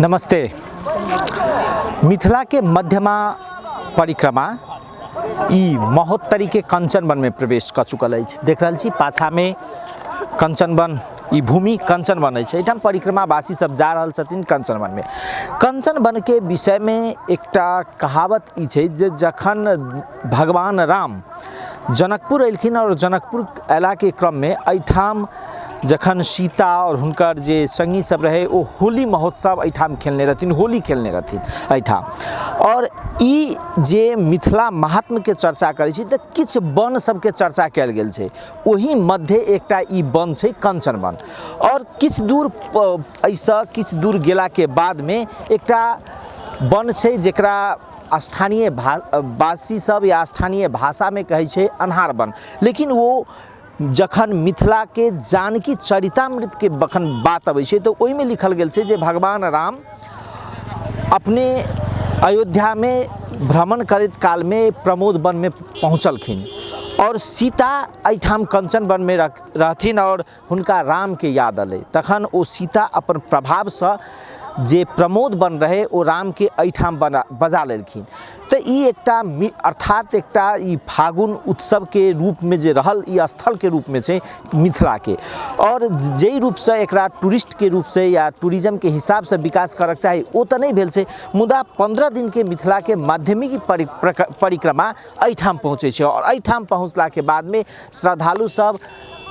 नमस्ते। मिथिला के मध्यमा परिक्रमा ई महोत्तरी के कंचनवन में प्रवेश कर चुकल है। देख रहा छी पाछा में कंचनवन ई भूमि कंचनवन है। एठाम परिक्रमावासी सब जा रहल छथिन कंचनवन में। कंचनवन के विषय में एकटा कहावत ई छै जे जखन भगवान राम जनकपुर एलखिन और जनकपुर अयला के क्रम में एठाम जखन सीता और हुनकर जे संगी सब रहे वो होली महोत्सव एठाम खेलने रहथिन, होली खेलने रहथिन एठाम। और ई जे मिथिला महात्म के चर्चा करै छी त किछ वन सब के चर्चा कयल गेल छै। ओही मध्य एकटा ई वन छै कंचनवन। और किछ दूर ऐसा किछ दूर गेला के बाद में एकटा वन छै जेकरा स्थानीय वासी सब या स्थानीय भाषा में कहै छै अन्हार वन। लेकिन वो जखन मिथिला के जानकी चरितामृत के बखन बात अबै छै तो ओहि में लिखल गेल छै जे भगवान राम अपने अयोध्या में भ्रमण करैत काल में प्रमोद वन में पहुँचलखिन और सीता एठाम कंचन वन में रहथिन और हुनका राम के याद अलै। तखन ओ सीता अपन प्रभाव से जे प्रमोद वन रहे ओ राम के एठाम बजा लेलखिन। तो ई एकटा अर्थात एकटा ई फागुन उत्सव के रूप में जे रहल ई स्थल के रूप में छै मिथिला के। और जे रूप से एकरा टूरिस्ट के रूप से या टूरिज्म के हिसाब से विकास करक चाही ओ तो नहीं भेल छै। मुदा 15 दिन के मिथिला के माध्यमिक परिक्रमा एठाम पहुँचे छै और एठाम पहुँचला के बाद में श्रद्धालु सब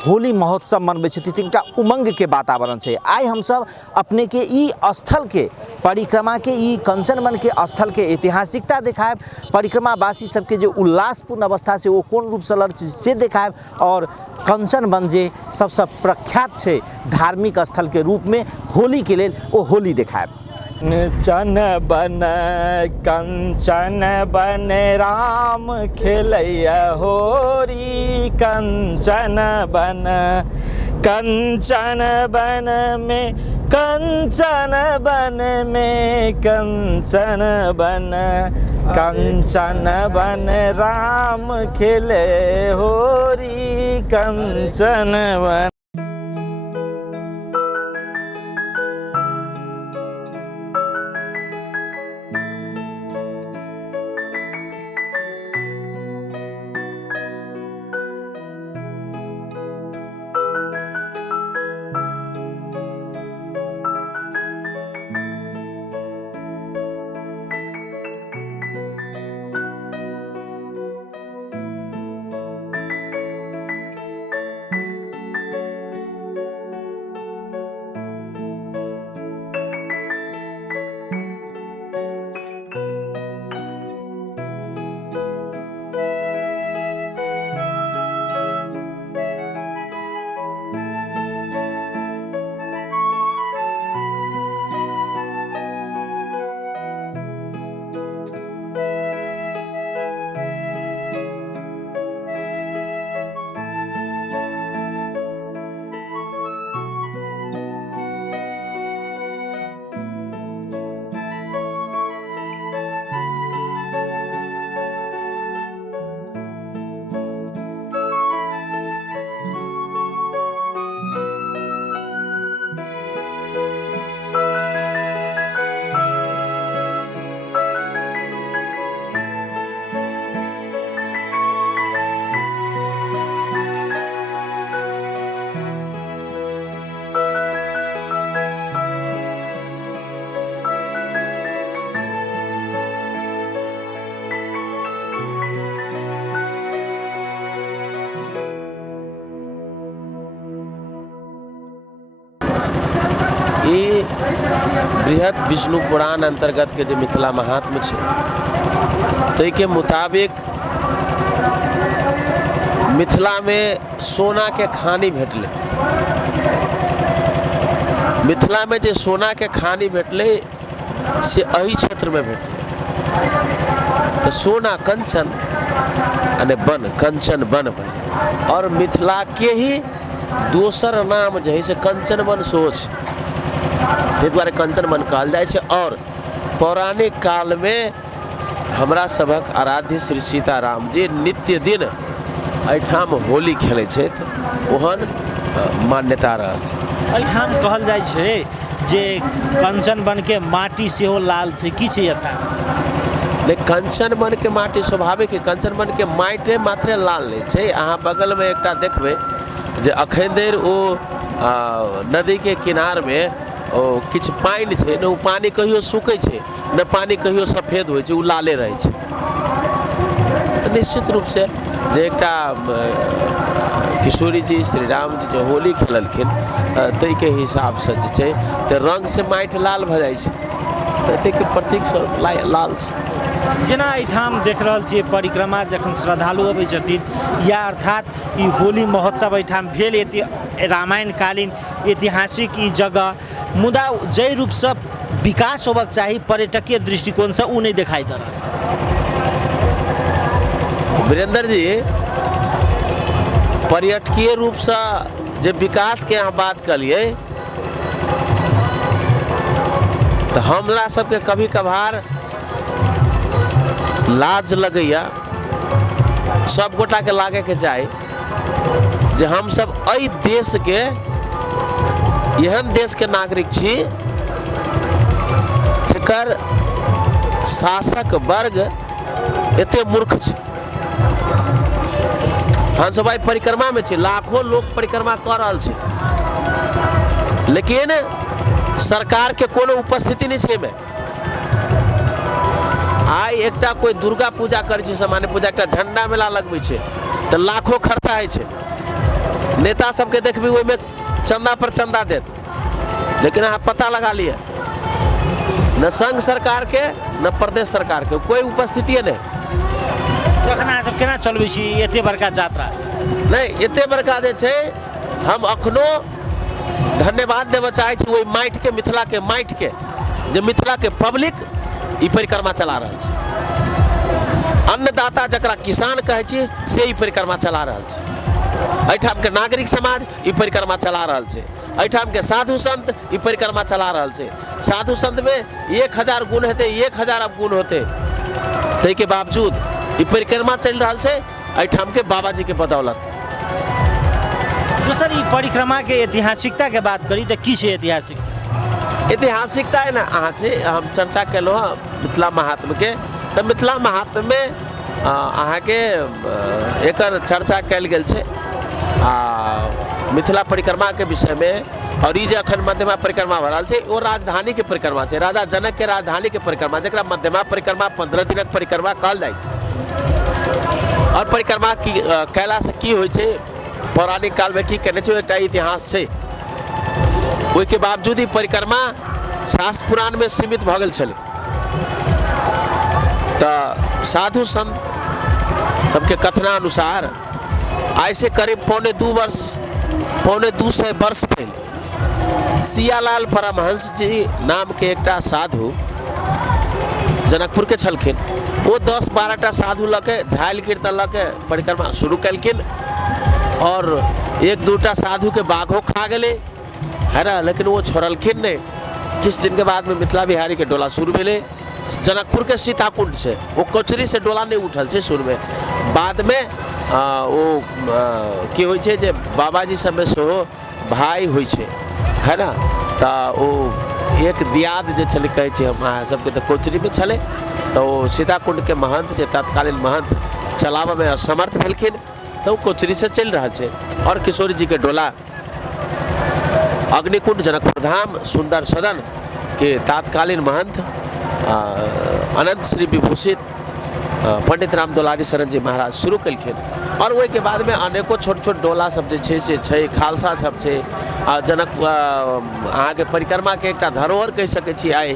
होली महोत्सव मनबै छथिन। एकटा उमंग के वातावरण छै। आइ हम सब अपने के ई स्थल के परिक्रमा के ई कंचनवन के स्थल के ऐतिहासिकता देखायब, परिक्रमावासी सबके जो उल्लासपूर्ण अवस्था से वो कोन रूप से लड़ से देखायब और कंचनवन जे सबसे प्रख्यात छै धार्मिक स्थल के रूप में होली के लेल वो होली देखायब। कंचन बन कंचन बन राम खेलैया होरी कंचन बन। कंचन बन में कंचन बन में कंचन बन कंचन बन राम खेले होरी कंचन बन। ये बृहद विष्णु पुराण अंतर्गत के जो मिथिला महात्म है तो के मुताबिक मिथिला में सोना के खानी भेटले। मिथिला में जो सोना के खानी भेटले से अही क्षेत्र में भेटले। तो सोना कंचन अने बन कंचन बन बन और मिथिला के ही दोसर नाम जैसे कंचनवन सोच ते द्वारे कंचनवन कहल जाए छे। और पौराणिक काल में हमरा सबक आराध्य श्री सीताराम जी नित्य दिन एठाम होली खेलै छथि ओहन मान्यता रहल। एठाम कहल जाय छै जे कंचन बन के माटी सेहो लाल छै, की छै यथा? नहीं, कंचन बन के माटी स्वाभाविक है। कंचन बन के माटे मात्रे लाल नहीं छै। अहाँ बगल में एकटा देखबै जे अखन देर ओ नदी के किनार में ओ किछु पानि छै, ने ओ पानी कहियो सूखै छै, ने पानी कहियो सफेद होइ छै, ओ लाले रहै छै। तऽ निश्चित रूप से जे एकटा किशोरी जी श्री राम जी जे होली खेललखिन ताहि के हिसाब से जे छै तऽ रंग से माटि लाल भऽ जाइ छै, ताहि के प्रतीक स्वरूप लाल छै। जेना एहिठाम देख रहल छियै परिक्रमा जखन श्रद्धालु अबै छथिन, या अर्थात ई होली महोत्सव एहिठाम भेल, रामायणकालीन ऐतिहासिक ई जगह, मुदा जाहि रूपसँ विकास होबक चाही पर्यटकीय दृष्टिकोणसँ ओ नहि देखाई दे रहल छै। वीरेंद्र जी, पर्यटकीय रूपसँ जे विकासके अहाँ बात कलियै तऽ हमरा सबके कभी कभार लाज लगैया, सब गोटा के लागे के चाही जे हम सब एहि देश के एहन देश के नागरिक छी जेकर शासक वर्ग एते मूर्ख छै। हम सब आई परिक्रमा में छी, लाखों लोग परिक्रमा कर रहल छै, लेकिन सरकार के कोनो उपस्थिति नहीं छै। आई एकटा कोई दुर्गा पूजा करे छै, सामान्य पूजा, एकटा झंडा मेला लगबै छै तऽ लाखों खर्चा होइ छै। नेता सबके देखबी ओहिमे चंदा पर चंदा देत, लेकिन अहाँ पता लगा लिया न संघ सरकार के न प्रदेश सरकार के कोई उपस्थिति नहीं। तखन अहाँ सब केना चलबै छी एते बड़का यात्रा? नहीं, एते बड़का जे छै हम अखनो धन्यवाद देबऽ चाहै छी ओहि माटि के, मिथिला के माटि के, जे मिथिला के पब्लिक ई परिक्रमा चला रहल छै। अन्नदाता जकरा किसान कहै छी से ई परिक्रमा चला रहल छै। एहिठाम के नागरिक समाज ई परिक्रमा चला रहल छै। एहिठाम के साधु संत ई परिक्रमा चला रहल छै। साधु संत में 1000 गुण हेतै, 1000 गुण होते, ताहि के बावजूद ई परिक्रमा चल रहल छै एहिठाम के बाबा जी के बदौलत। दोसर ई परिक्रमा के ऐतिहासिकता के बात करी तऽ की छै ऐतिहासिक? ऐतिहासिकता है ना, अहाँ से हम चर्चा केलहुँ मिथिला महात्म के, तऽ मिथिला महात्म में अहाँ के एकर चर्चा कयल गेल छै मिथिला परिक्रमा के विषय में। और ई जे अखन मध्यमा परिक्रमा भऽ रहल छै ओ राजधानी के परिक्रमा छै, राजा जनक के राजधानी के परिक्रमा, जकरा मध्यमा परिक्रमा 15 दिनक परिक्रमा कहल जाइ छै। और परिक्रमा की कैला से की होइ छै, पौराणिक काल में की केने छै, एकटा इतिहास छै। ओहि के बावजूद ही परिक्रमा शास्त्र पुराण में सीमित भऽ गेल छलै। तऽ साधु संत सबके कथनानुसार आइ से करीब 250 वर्ष पहले सियालाल परमहंस जी नाम के एकटा साधु जनकपुर के छलखिन। वो 10-12टा साधु लऽ के झालि कीर्तन लऽ के परिक्रमा शुरू कलखिन, और 1-2टा साधु के बाघो खा गेले है ना, लेकिन वो छोड़लखिन नहीं। किछ दिन के बाद में मिथिला बिहारी के डोला शुरू भेले जनकपुर के सीताकुंड से। वो कोचरी से डोला नहीं उठल छै शुरू में, बाद में वो की होइ छै जे बाबाजी सब में सेहो भाई होइ छै है ना। तऽ ओ एक दियाद जे छलै कहै छै हम अहाँ सबके, तऽ कोचरी में छलै, तऽ ओ सीताकुंड के महंत जे तत्कालीन महंत चलाबऽ में असमर्थ भेलखिन, तऽ वो कोचरी से चलि रहल छै। और किशोरी जी के डोला अग्निकुंड जनकपुर धाम सुंदर सदन के तत्कालीन महंत अनंत श्री विभूषित पंडित राम दुलारी शरण जी महाराज शुरू कलखिन। और ओहि के बाद में अनेको छोट छोट डोला सब जे छै से छै, खालसा सब छै। जनक अहाँ के परिक्रमा के एकटा धरोहर कहि सकै छी आइ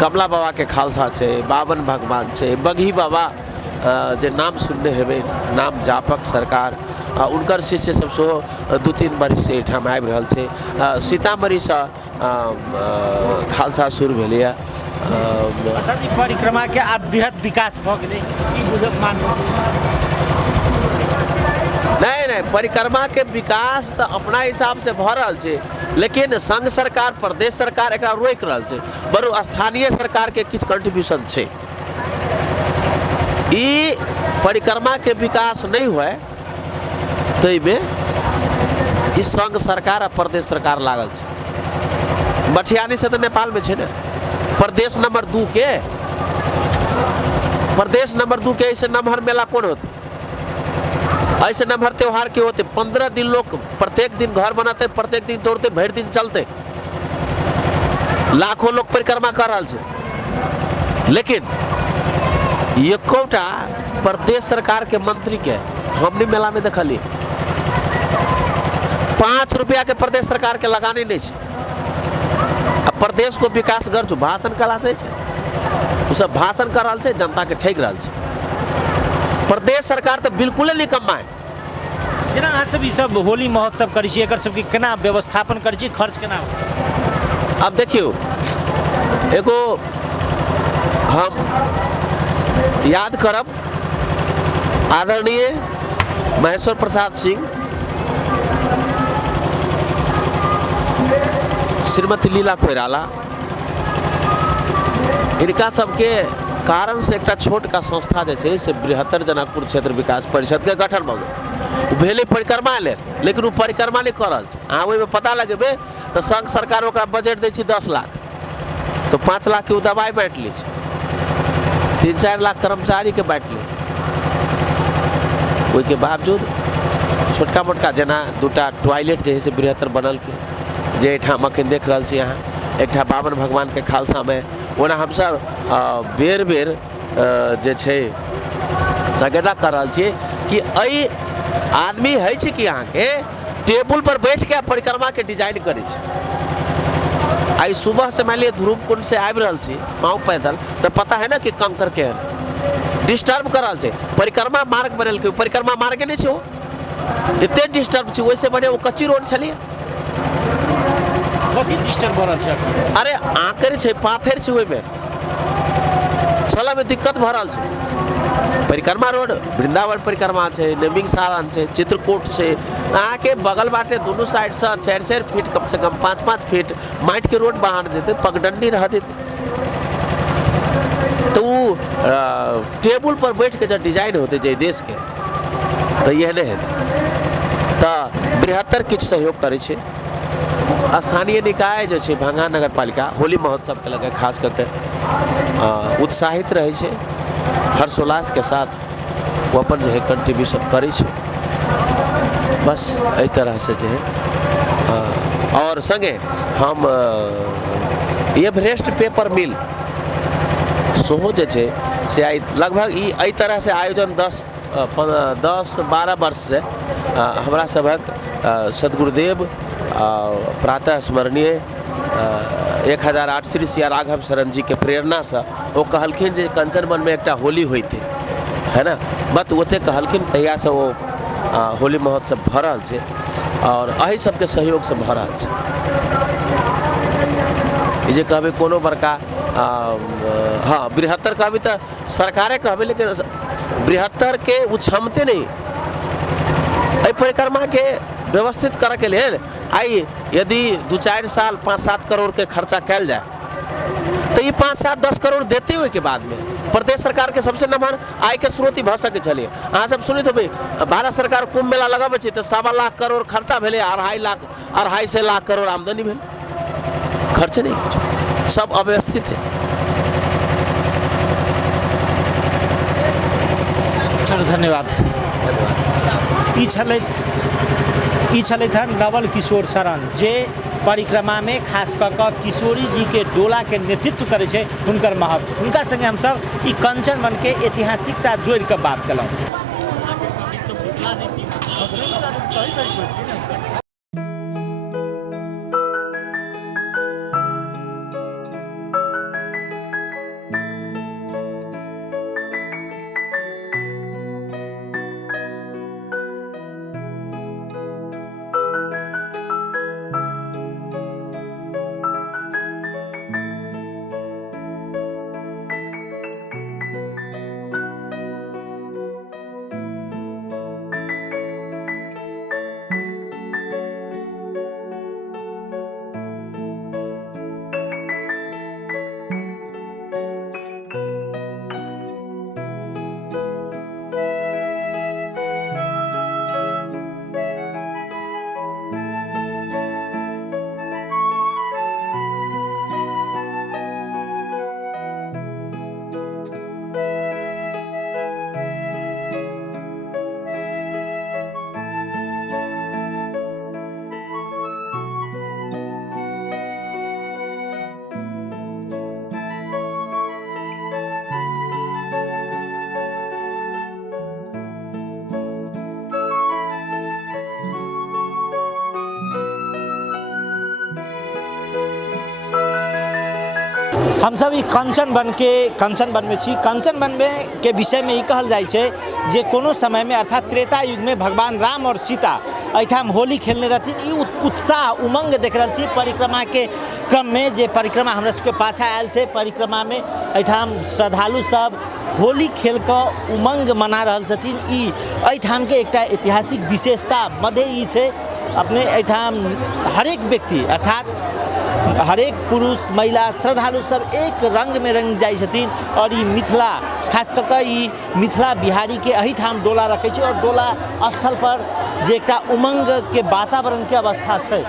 कमला बाबा के खालसा छै, बावन भगवान छै, बघी बाबा जे नाम सुनने हेबै, नाम जापक सरकार, उनकर शिष्य सब सेहो 2-3 वर्ष से एहिठाम आबि रहल छै। सीतामढ़ी से खालसा शुरू भेलैया। परिक्रमा के आब बृहद विकास भऽ गेलै, ई बुझब मानू? नहीं, परिक्रमा के विकास तो अपना हिसाब से भऽ रहल छै, लेकिन संघ सरकार, प्रदेश सरकार एकरा रोकि रहल छै। बरु स्थानीय सरकार के किछु कंट्रीब्यूशन छै। ई परिक्रमा के विकास नहीं हुए ताहि में ई संघ सरकार आ प्रदेश सरकार लागल छै। मठियानी से तो नेपाल में है ना। प्रदेश नंबर 2 के ऐसे नमहर मेला कौन होते, ऐसे नमहर त्योहार के होते। 15 दिन लोग प्रत्येक दिन घर बनाते, प्रत्येक दिन तोड़ते, भर दिन चलते, लाखों लोग परिक्रमा कर रहा है। लेकिन एकोटा प्रदेश सरकार के मंत्री के हमने मेला में देखली 5 रुपया के प्रदेश सरकार के लगाने नहीं है। अब प्रदेश को विकास कर जो भाषण कला से उ सब भाषण कर रहा है, जनता के ठेक रहा है। प्रदेश सरकार तो बिल्कुल निकम्मा है। जेना अहाँ सब ई सब होली महोत्सव करै छी, एकर सबके केना व्यवस्थापन करै छी, खर्च केना होइ छै? अब देखियो, एगो हम याद करब आदरणीय महेश्वर प्रसाद सिंह, श्रीमती लीला कोइराला, इनका सबके कारण से एक छोट का संस्था जे से बृहत्तर जनकपुर क्षेत्र विकास परिषद के गठन भ गए। भेले परिक्रमा ले, लेकिन वो परिक्रमा नहीं कर रहा। ओहि में पता लगेबे तो संघ सरकार ओकरा बजट दै छै 10 लाख, तो 5 लाख के वो दवाई बांट ली, 3-4 लाख कर्मचारी के बांट ली। ओहि के बावजूद छोटका मोटका जना 2टा टॉयलेट जे से बृहत्तर बनल के जे एठाम अखन देख रहा छी अहाँ, एकटा बावन भगवान के खालसा में ओना हम सब बेर बेर जे छै जगेदा कर रहा छी कि अई आदमी है छै कि अहाँ के टेबुल पर बैठ के परिक्रमा के डिजाइन करे छै। आई सुबह से मान लिया ध्रुव कुंड से आबि रहल छी पाँव पैदल, तो पता है ना कि कंकर के डिस्टर्ब कर रहा है। परिक्रमा मार्ग बनल के, परिक्रमा मार्ग नहीं छै, वो एते डिस्टर्ब छै। वैसे बने वो कच्ची रोड छलिए, कथी डिस्टर्ब भ रहल छै? अरे आकर छै, पाथर छै, ओहि में चलऽ में दिक्कत भ रहल छै। परिक्रमा रोड वृंदावन परिक्रमा छै, नेमिंग सारण छै, चित्रकूट छै, अहाँ के बगल बाटे दोनों साइड से 4-4 फीट कम से कम 5-5 फीट माइट के रोड बांध देते, पगडंडी रह देते। तो टेबुल पर बैठ के जब डिजाइन होते जे देश के, तो यह नहीं है। तो बृहत्तर किछ सहयोग करे छै। स्थानीय निकाय जो है भंगा नगर पालिका होली महोत्सव के लगे खास करके उत्साहित रहे छै, हर्षोल्लास के साथ वो अपन जो है कंट्रीब्यूशन करे छै। बस एहि तरह से जो है। और संगे हम एवरेस्ट पेपर मिल सेहो जे छै से आई लगभग एहि तरह से आयोजन 10-12 वर्ष से हमरा सबक सदगुरुदेव प्रातः स्मरणीय 1008 श्री सिया राघव शरण जी के प्रेरणा से वो कहलखिन जे कंचनवन में एक होली होते है ना, बत ओते कहलखिन तहिया से वो होली महोत्सव भ रहल छै और अही सबके सहयोग से भ रहल छै। ई जे कहबे कोनो बड़का हाँ बृहत्तर कहबे तो सरकारे कहबे, लेकिन बृहत्तर के वो क्षमते नहीं एहि परिक्रमा के व्यवस्थित करे के लिए। आई यदि 2-4 साल 5-7 करोड़ के खर्चा कैल जाए तो ये 5-7-10 करोड़ देते हुए के बाद में प्रदेश सरकार के सबसे नमहर आय के स्रोत भ सके छलिए। अहाँ सब सुनित होबे भारत सरकार कुंभ मेला लगाबे छै तो 1.25 लाख करोड़ खर्चा भेले, 2.5 लाख करोड़ आमदनी भेल, खर्च नहीं कुछ, सब अव्यवस्थित है। धन्यवाद। ई छलथि नवल किशोर शरण जे परिक्रमा में खास कर किशोरी जी के डोला के नेतृत्व करे छै, हुनकर महत्व हुनका संगे हम सब ई कंचनवन के ऐतिहासिकता जोड़ के बात केलहुँ। हम सब ई कंचन वन में छी। कंचन वन में के विषय में ई कहल जाय छे जे कोनो समय में अर्थात त्रेता युग में भगवान राम और सीता एठाम होली खेलने रहथिन। ई उत्साह उमंग देख रहल छी परिक्रमा के क्रम में, जे परिक्रमा हमरा सबके पाछा आयल छे। परिक्रमा में एठाम श्रद्धालु सब होली खेल के उमंग मना रहल छथिन। ई एठाम के एकटा ऐतिहासिक विशेषता मध्य ई छे, अपने एठाम हरेक व्यक्ति अर्थात हरेक पुरुष महिला श्रद्धालु सब एक रंग में रंग जाय छथिन। और ई मिथिला खास करके ई मिथिला बिहारी के अही ठाम डोला रखे छे और डोला स्थल पर जे एकटा उमंग के वातावरण के अवस्था छे।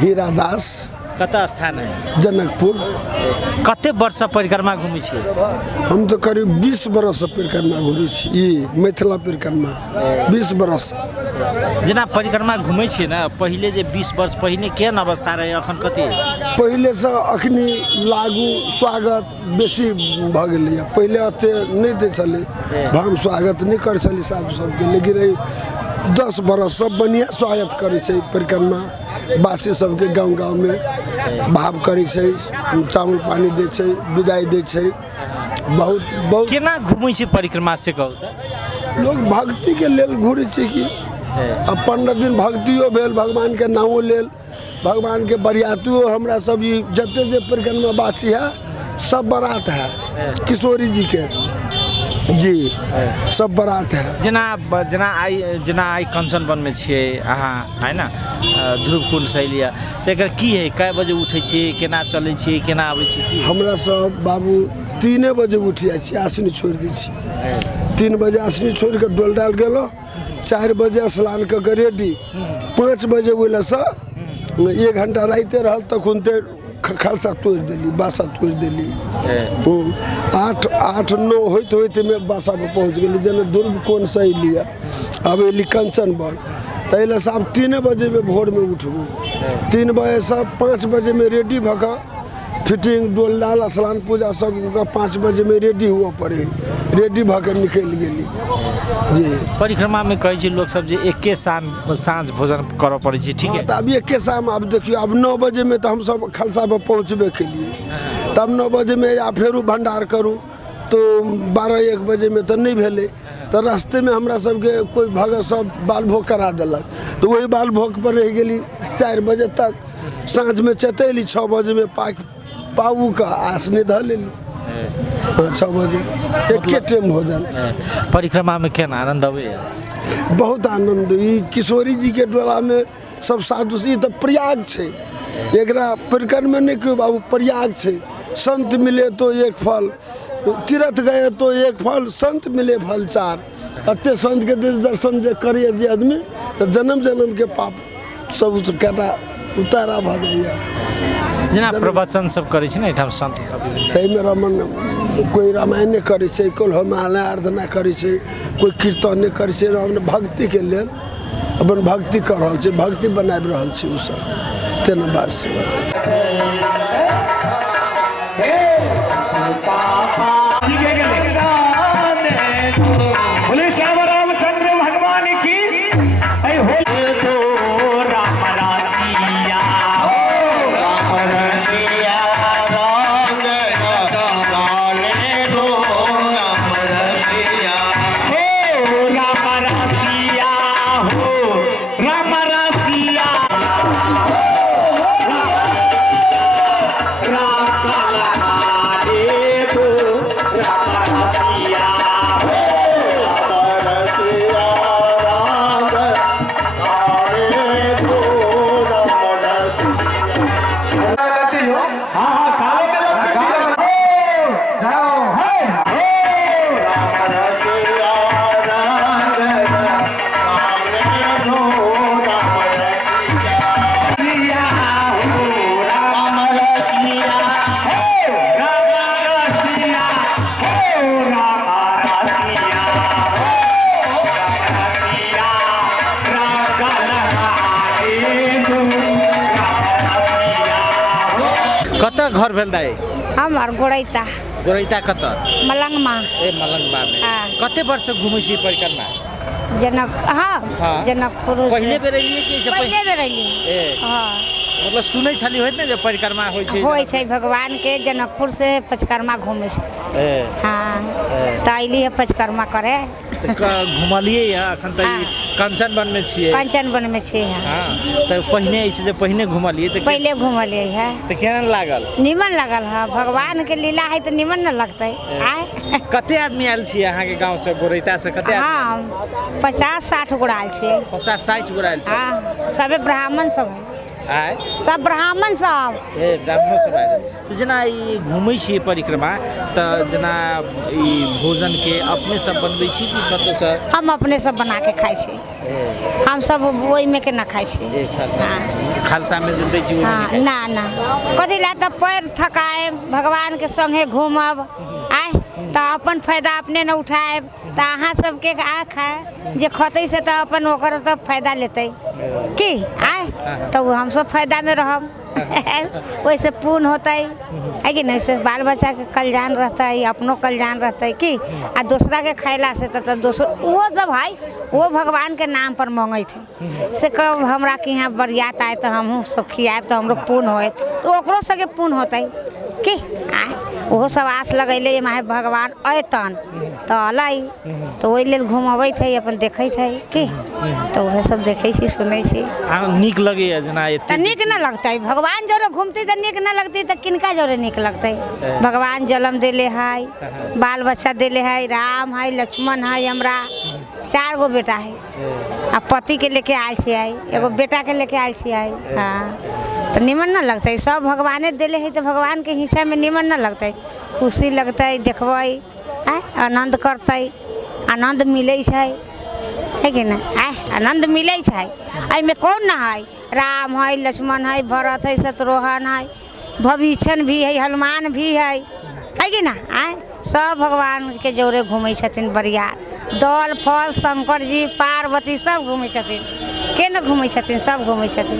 हीरा दास कता स्थान है? जनकपुर। कते वर्ष परिक्रमा घूमी छी? हम तो करीब 20 बरस से परिक्रमा घूरी छी, ई मिथिला परिक्रमा 20 बरस। जेना परिक्रमा घूमे छी ना, पहिले जे 20 वर्ष पहिने केहन अवस्था रहे, अखन कते? पहिले से अखनी लागू स्वागत बेसी भ गेलै। पहिले एते नहीं दै छलै, हम स्वागत नहीं कर छली साधु सबके, लेकिन 10 बरस सब बढ़िया स्वागत करे छै। परिक्रमा वासी सबके गाँव गाँव में भाव करे छै, चावल पानी दे छै, विदाई दे छै। बहुत बहुत केना घूमै छै परिक्रमा से कहू त? लोग भक्ति के लेल घूरे छै कि अब 15 दिन भक्तियो भेल, भगवान के नामो लेल, भगवान के बरियातियो। हमरा सब जते जे परिक्रमा वासी है सब बारात है किशोरी जी के जी, सब बारात है। जेना आई कंचन वन में छियै अहाँ, है ना, ध्रुव कुंड शैलिया, तेकर की है? कै बजे उठे छियै, केना चलै छियै, केना आबै छियै? हमरा सब बाबू 3 बजे उठ जाइ छी, आसनी छोड़ दै छी। 3 बजे आसनी छोड़ के डोल डाल गेलो, 4 बजे स्नान के रेडी, 5 बजे ओइला से 1 घंटा रहते रहल तखुनते खालसा तोड़ देली, बासा तोड़ देली। 8-9 होते में बासा पर पहुँच गई। जेना ध्रुव कुंड से लिया अब एली कंचन वन, तैले से 3 बजे में भोर में उठबू। 3 बजे से 5 बजे में रेडी भका फिटिंग डोल डाल स्नान पूजा सब 5 बजे में रेडी हुआ पड़े, रेडी भके निकल गेली जी। परिक्रमा में कहै छै लोग सब जे एके साँझ भोजन करऽ पड़ै छै, ठीक है? अब एके शाम, अब देखियो अब 9 बजे में तो हम सब खालसा पर पहुँचबे के लिए, तब 9 बजे में या फेरू भंडार करूँ, तो 12-1 बजे में तो नहीं भेले, तो रास्ते में हमरा सबके कोई भगत सब बाल भोग करा देलक, तो वही बाल भोग पर रह गेली 4 बजे तक। साँझ में चतैली 6 बजे में पाऊ का आसने धऽ लेली। 6 बजे एक टाइम भोजन। परिक्रमा में केना आनंद अबैया? बहुत आनंद। ई किशोरी जी के डोला में सब साधु ई तो प्रयाग छे, एकरा परिक्रमा नहीं क्यों बाबू, प्रयाग छे। संत मिले तो एक फल, तीर्थ गए तो एक फल, संत मिले फल 4। अत्ते संत के दर्शन जे करिए जे आदमी तो जन्म जन्म के पाप सब कटा उतारा भ जाइए। जेना प्रवचन सब करै छै ने एठाम संत सब, ताहिमे रमन कोई रामायण करै छै, कोई हमालय आराधना करै छै, कोई कीर्तन करै छै, राम भक्ति के लेल अपन भक्ति कर रहल छै, भक्ति बनाबि रहल छै उ सब। तेना बात कतऽ घर भेल दाई? हमार गोरैता कतऽ? मलंगमा। मलंगमा में। हाँ। कते वर्ष घूमै छी परिक्रमा? हाँ जनकपुर से। पहले बेर एलियै कि से पहले बेर एलियै। हाँ मतलब सुनै छली होइत ने जे परिक्रमा होइ छै भगवान के जनकपुर से परिक्रमा घूमे छै। हाँ तो अइली है परिक्रमा करे। घुमलियै अखन त कंचन वन में छियै। कंचन वन में छियै। हाँ तो पहिने ऐसे जे पहिने घुमलियै त पहले घुमलियै है त केहन लागल? निमन लागल है, भगवान के लीला है तो निमन न लगतै। कते आदमी आयल छियै अहाँ के गांव से गोरैता से? कते? हाँ 50-60 गोड़ा आयल छियै। 50-60 गोड़ा आयल छियै। हाँ सबे ब्राह्मण सब है। आय सब ब्राह्मण सब। ब्राह्मण सब आयल। जेना ई घुमै छियै परिक्रमा त जेना ई भोजन के अपने सब बनबै छी कि कतौ से? हम अपने सब बना के खाइ छी। हम सब ओइ में के ना खाइ छी। खालसा में जुटै छी? हाँ ना कथी ला त पैर थकाए, भगवान के संगे घूमब आय त अपन फायदा अपने न उठाएब त अहाँ सबके आ खाए जे खतै से त अपन ओकर त फायदा लेतै की आय त हम सब फायदा में रहब। वैसे पुण्य होता है कि नहीं से बाल बच्चा के कल्याण रहता है, अपनो कल्याण रहता है कि आ दूसरा के खैला से तो दोसर वो सब है वो भगवान के नाम पर मांगे थे से कब हमरा के यहाँ बरियात आए तो हम सब खियाए तो हमरो पुण्य होए तो ओकरो सके पुण्य होता है कि वो सब आस लगैले माहे भगवान अयतन तो अलै तो ओहि लेल घुमबै थे अपन देखै थे कि तो वह सब देखै छी सुनै छी। नीक लगैया जेना एते? नीक न लगतै, भगवान जोरे घूमते तो नीक न लगतै तो किनका जोरे नीक लगतै? भगवान जन्म देले है, बाल बच्चा देले है, राम है, लक्ष्मण है, हमरा 4 गो बेटा है आ पति के लेके आयल छियै, एगो बेटा के लेके आयल छियै। हाँ तो निमन न लगतै, सब भगवाने देले है तो भगवान के हिस्सा में निमन न लगतै, खुशी लगतै, देखबै आनंद करतै, आनंद मिलै छै है कि ना? आनंद मिलै छै। एहिमे कौन न है? राम है, लक्ष्मण है, भरत है, शत्रुघ्न है, भविष्य भी है, हनुमान भी है कि ना? सब भगवान के जोरे घूमै छथिन बरियात, दल फल शंकर जी पार्वती सब घूमै छथिन, के न घूमै छथिन? सब घूमै छथिन।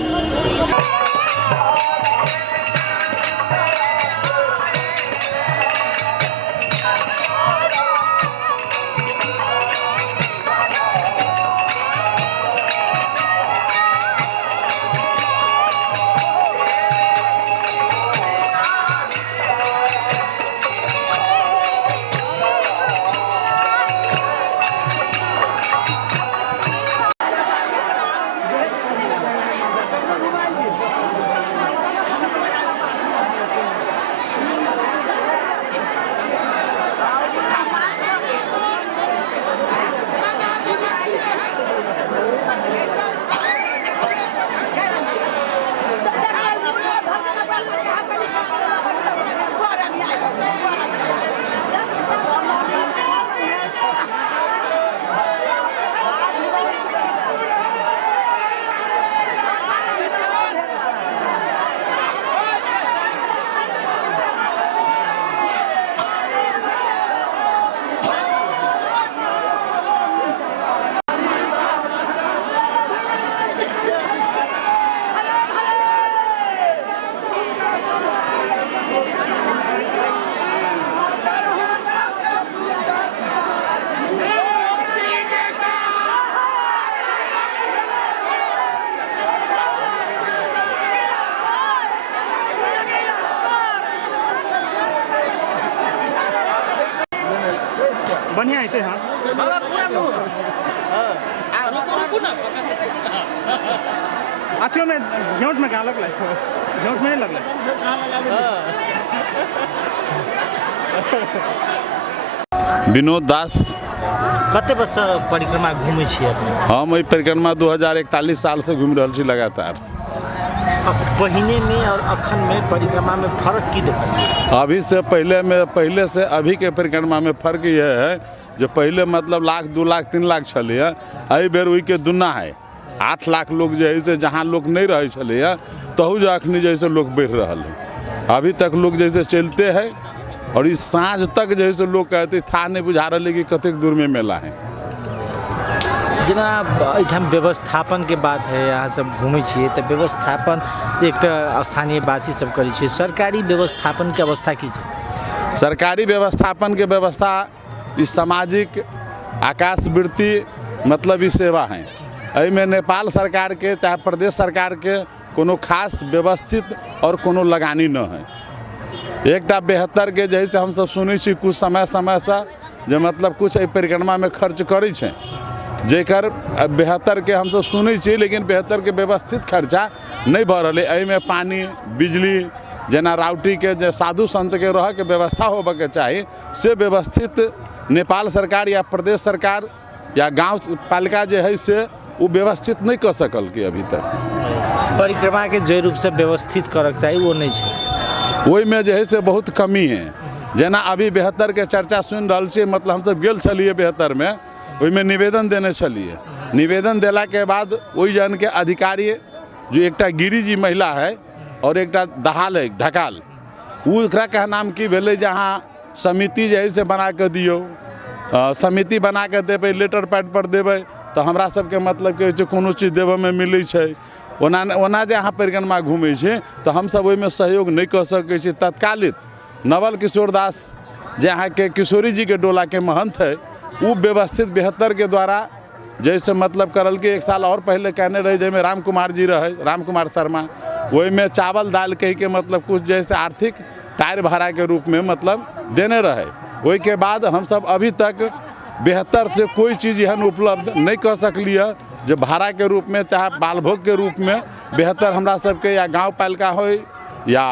आते हैं अच्छे में झोट में कहाँ लग झोट में नहीं लग विनोद दास। कते वर्ष परिक्रमा घूमे छियै अपने? हम एहि परिक्रमा 2041 साल से घूम रहा छी लगातार। पहिने में और अखन में परिक्रमा में फर्क की देखल? अभी से पहले से अभी के परिक्रमा में फर्क यह है जो पहले मतलब लाख 2 लाख 3 लाख छलै एहि बेर ओहि के दुना है। 8 लाख लोग जो है से जहाँ लोग नहीं रहे छलै तहू जो अखनी जैसे लोग बढ़ रहा है। अभी तक लोग जैसे चलते हैं और इस साँझ तक जैसे लोग कहते था नहीं बुझा रहे कि कतेक दूर में मेला है। जेना एहिठाम व्यवस्थापन के बात है, यहाँ सब घूमे छियै तो व्यवस्थापन एक तो स्थानीय वासी सब करे छियै, सरकारी व्यवस्थापन के अवस्था की छै? सरकारी व्यवस्थापन के व्यवस्था इस सामाजिक आकाशवृत्ति मतलब ई सेवा है। एहिमे नेपाल सरकार के चाहे प्रदेश सरकार के कोनो खास व्यवस्थित और कोनो लगानी न है। एकटा 72 के जैसे हम सब सुनै छी कुछ समय से जो मतलब कुछ एहि परिक्रमा में खर्च करै छै जेकर 72 के हम सब सुनै छी, लेकिन 72 के व्यवस्थित खर्चा नहीं भऽ रहलै। एहिमे पानी बिजली जेना राउटी के जे साधु संत के रह के व्यवस्था होबे के चाही से व्यवस्थित नेपाल सरकार या प्रदेश सरकार या गाँव पालिका जे है से वो व्यवस्थित नहीं कर सकल कि अभी तक। परिक्रमा के जे रूप से व्यवस्थित करक चाहिए वो नहीं छै। ओहि में जे है से बहुत कमी है। जेना अभी 72 के चर्चा सुन रहल छी, मतलब हम सब गेल छलिए 72 में, ओहि में निवेदन देने छलिए। निवेदन देला के बाद ओहि जन के अधिकारी जो एकटा गिरी जी महिला है और एकटा दहाल है ढकाल, ओकरा के नाम की भेलै जहाँ समिति जे है से बना के दियो, समिति बना के देबै, लेटर पैड पर देबै तो हमरा सबके मतलब के कोनो चीज देवे में मिलै छै। ओना जे अहाँ परिक्रमा घूमै छी तो हम सब ओहिमे सहयोग नहीं कर सकै छी। तत्कालित नवल किशोर दास जे अहाँ के किशोरी जी के डोला के महंत है, वो व्यवस्थित 72 के द्वारा जैसे मतलब करल के 1 साल और पहले कहने रहे, जैमें राम कुमार जी रहे, राम कुमार शर्मा, वही में चावल दाल कही के मतलब कुछ जैसे आर्थिक टायर भाड़ा के रूप में मतलब देने रहे। वही के बाद हम सब अभी तक 72 से कोई चीज़ एहन उपलब्ध नहीं कर सकलिए जो भाड़ा के रूप में चाहे बालभोग के रूप में 72 हमरा सबके या गाँव पालिका हो या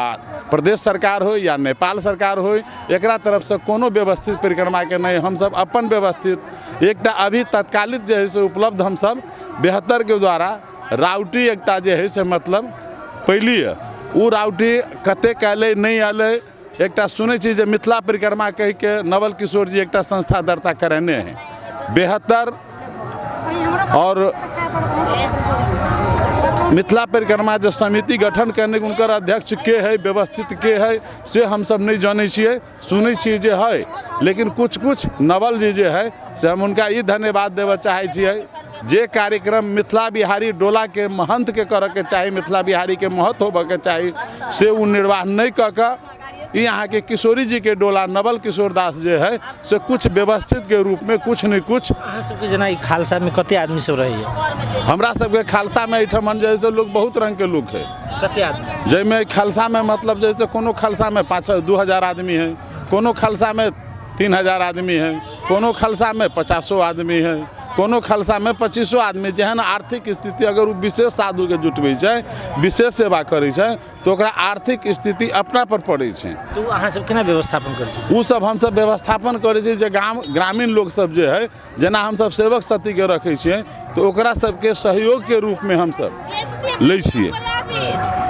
प्रदेश सरकार हो या नेपाल सरकार हो, एकरा तरफ से कोनो व्यवस्थित परिक्रमा के नहीं। हम सब अपन व्यवस्थित एकटा अभी तत्कालिक जे है से उपलब्ध हम सब 72 के द्वारा राउटी एकटा जे है से मतलब पहली है वो राउटी कते कैले नहीं अले। एकटा सुनै छी जे मिथिला परिक्रमा कह के नवल किशोर जी एकटा संस्था दर्ता करने हैं 72 और मिथिला परिक्रमा जो समिति गठन करने के उनकर अध्यक्ष के है, व्यवस्थित के है से हम सब नहीं जाने छिए, सुनै छी जे है। लेकिन कुछ नवल जी जे है से हम उनका ये धन्यवाद देवे चाहे छिए जे कार्यक्रम मिथिला बिहारी डोला के महंत के करे के चाही, मिथिला बिहारी के महत्व होबे के चाही से वो निर्वाह नहीं कऽ के यहाँ के किशोरी जी के डोला नवल किशोर दास जे है से कुछ व्यवस्थित के रूप में कुछ नहीं कुछ। सबके जना खालसा में कते आदमी सब रही है? हमरा सबके खालसा में एठमन जैसे लोग बहुत रंग के लोग है। कते आदमी? जैमे खालसा में मतलब जैसे कोनो खालसा में 2,000 आदमी है, कोनो खालसा में 3,000 आदमी है, कोनो खालसा में 50 आदमी है, कोनो खालसा में 25 आदमी। जेहन आर्थिक स्थिति अगर विशेष साधु के जुटबै छै, विशेष सेवा करै छै तो ओकरा आर्थिक स्थिति अपना पर पड़ै छै। तो अहाँ सब केना व्यवस्थापन करै छी? वो सब हम सब व्यवस्थापन करै छी जे ग्रामीण लोग सब जे है जेना हम सब सेवक सती के रखै छियै तो ओकरा सबके सहयोग के रूप में हम सब लै छियै।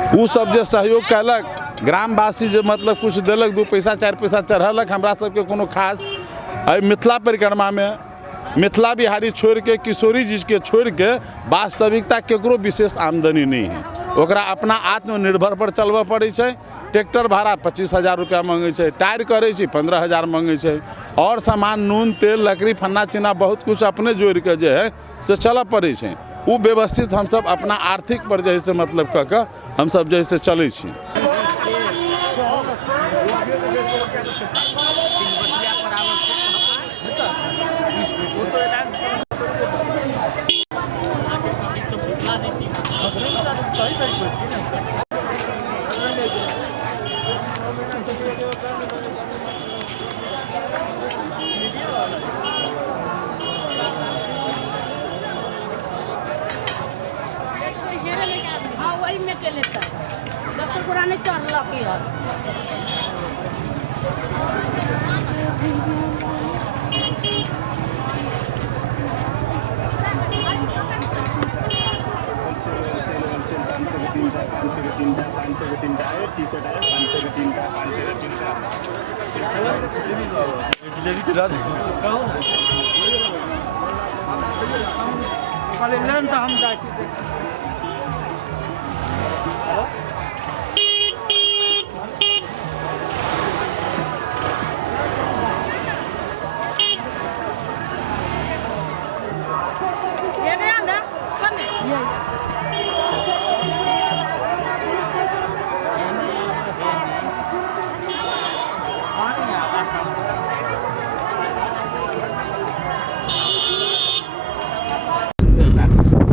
वो सब जे सहयोग कयलक, ग्रामवासी जे मतलब कुछ देलक, 2 पैसा 4 पैसा चढ़लक, हमरा सबके कोनो खास मिथिला परिक्रमा में मिथिला बिहारी छोड़ के किशोरी जी के छोड़ के वास्तविकता केकरो विशेष आमदनी नहीं है। ओकरा अपना आत्मनिर्भर पर चलबऽ पड़ै छै। ट्रैक्टर भाड़ा 25,000 रुपया मांगे छै, टायर करे छी 15,000 मांगे छै, और सामान नून तेल लकड़ी फन्ना चिन्ना बहुत कुछ अपने जोड़ के जे है से चलऽ पड़ै छै। वो व्यवस्थित हम सब अपना आर्थिक पर जैसे मतलब कऽ के हम सब जैसे चलै छी।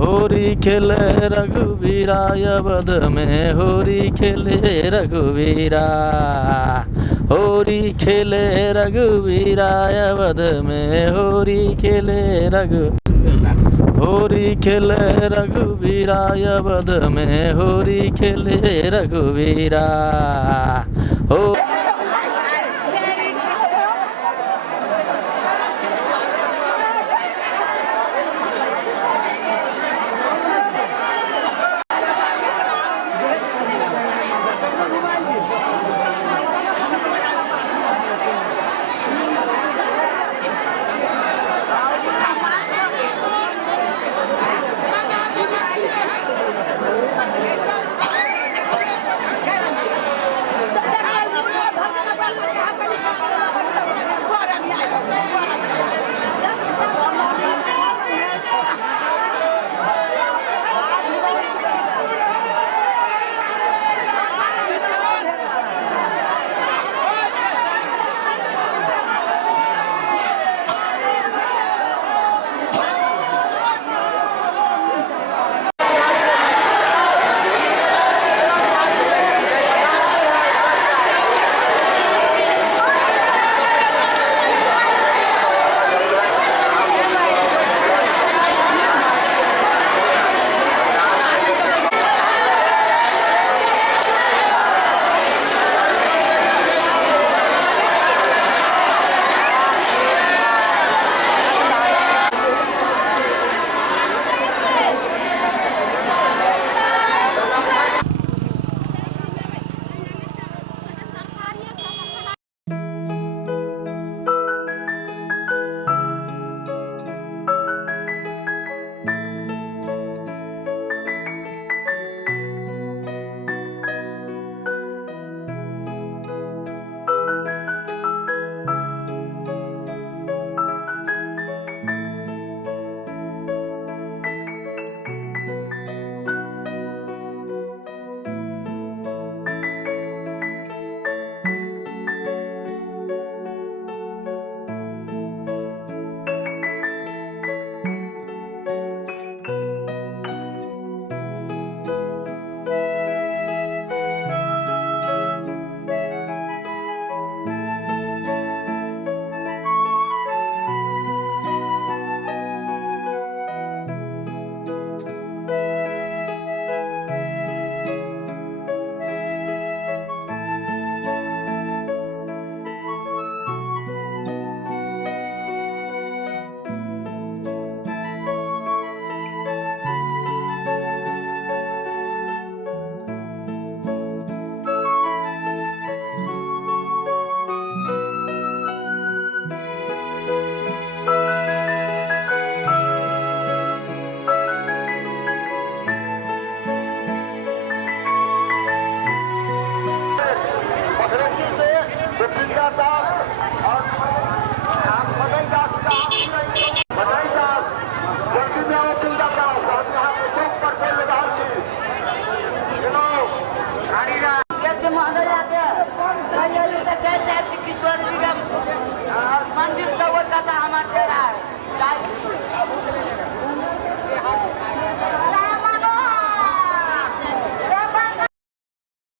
होरी खेले रघुवीराय वध में होरी खेले रघुवीरा होरी खेले रघुवीराय वध में होरी खेले होरी खेले रघुवीराय वध में होरी खेले रघुवीरा हो